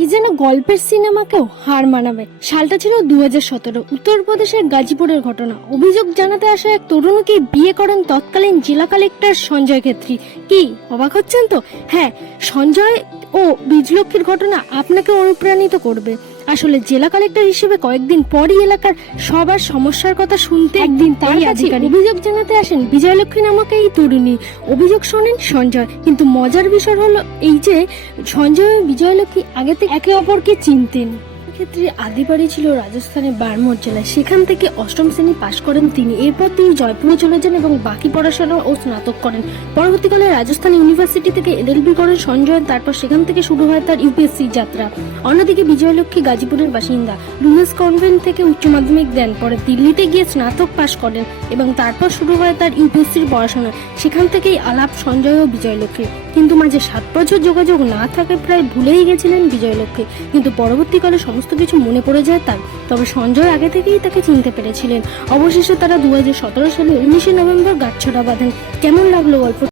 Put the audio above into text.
এই যেন গল্পের সিনেমাকেও হার মানাবে। সালটা ছিল 2017। উত্তরপ্রদেশের গাজীপুরের ঘটনা। অভিযোগ জানাতে আসা এক তরুণীকে বিয়ে করেন তৎকালীন জেলা কালেক্টর সঞ্জয় ক্ষেত্রী। কি অবাক হচ্ছেন তো? হ্যাঁ, সঞ্জয় ও বীজলক্ষ্মীর ঘটনা আপনাকে অনুপ্রাণিত করবে। আসলে জেলা কালেক্টর হিসেবে কয়েকদিন পরই এলাকার সবার সমস্যার কথা শুনতে একদিন তার কাছে অভিযোগ জানাতে আসেন বিজয়লক্ষ্মী নামক এই তরুণী। অভিযোগ শোনেন সঞ্জয়, কিন্তু মজার বিষয় হলো এই যে সঞ্জয় ও বিজয়লক্ষ্মী আগে থেকে একে অপরকে চিনতেন। ক্ষেত্রে আদি বাড়ি ছিল রাজস্থানের বারমোর জেলায়। সেখান থেকে অষ্টম শ্রেণী পাশ করেন তিনি। এরপর তিনি জয়পুরে চলে যান এবং বাকি পড়াশোনা ও স্নাতক করেন। পরবর্তীকালে রাজস্থান ইউনিভার্সিটি থেকে এলএলবি করেন সঞ্জয়। তারপর সেখান থেকে শুরু হয় তার ইউপিএসসি যাত্রা। অন্যদিকে বিজয়লক্ষ্মী গাজীপুরের বাসিন্দা। লুমেন্স কনভেন্ট থেকে উচ্চ মাধ্যমিক দেন, পরে দিল্লিতে গিয়ে স্নাতক পাশ করেন এবং তারপর শুরু হয় তার ইউপিএসসির পড়াশোনা। সেখান থেকেই আলাপ সঞ্জয় ও বিজয়লক্ষ্মী। কিন্তু মাঝে 7 বছর যোগাযোগ না থাকে প্রায় ভুলেই গেছিলেন বিজয়লক্ষ্মী। কিন্তু পরবর্তীকালে সমস্ত কিছু মনে পড়ে যায় তার। তবে সঞ্জয় আগে থেকেই তাকে চিনতে পেরেছিলেন। অবশেষে তারা 2017 সালে 19 নভেম্বর গাঁটছড়া বাঁধেন। কেমন লাগলো গল্প?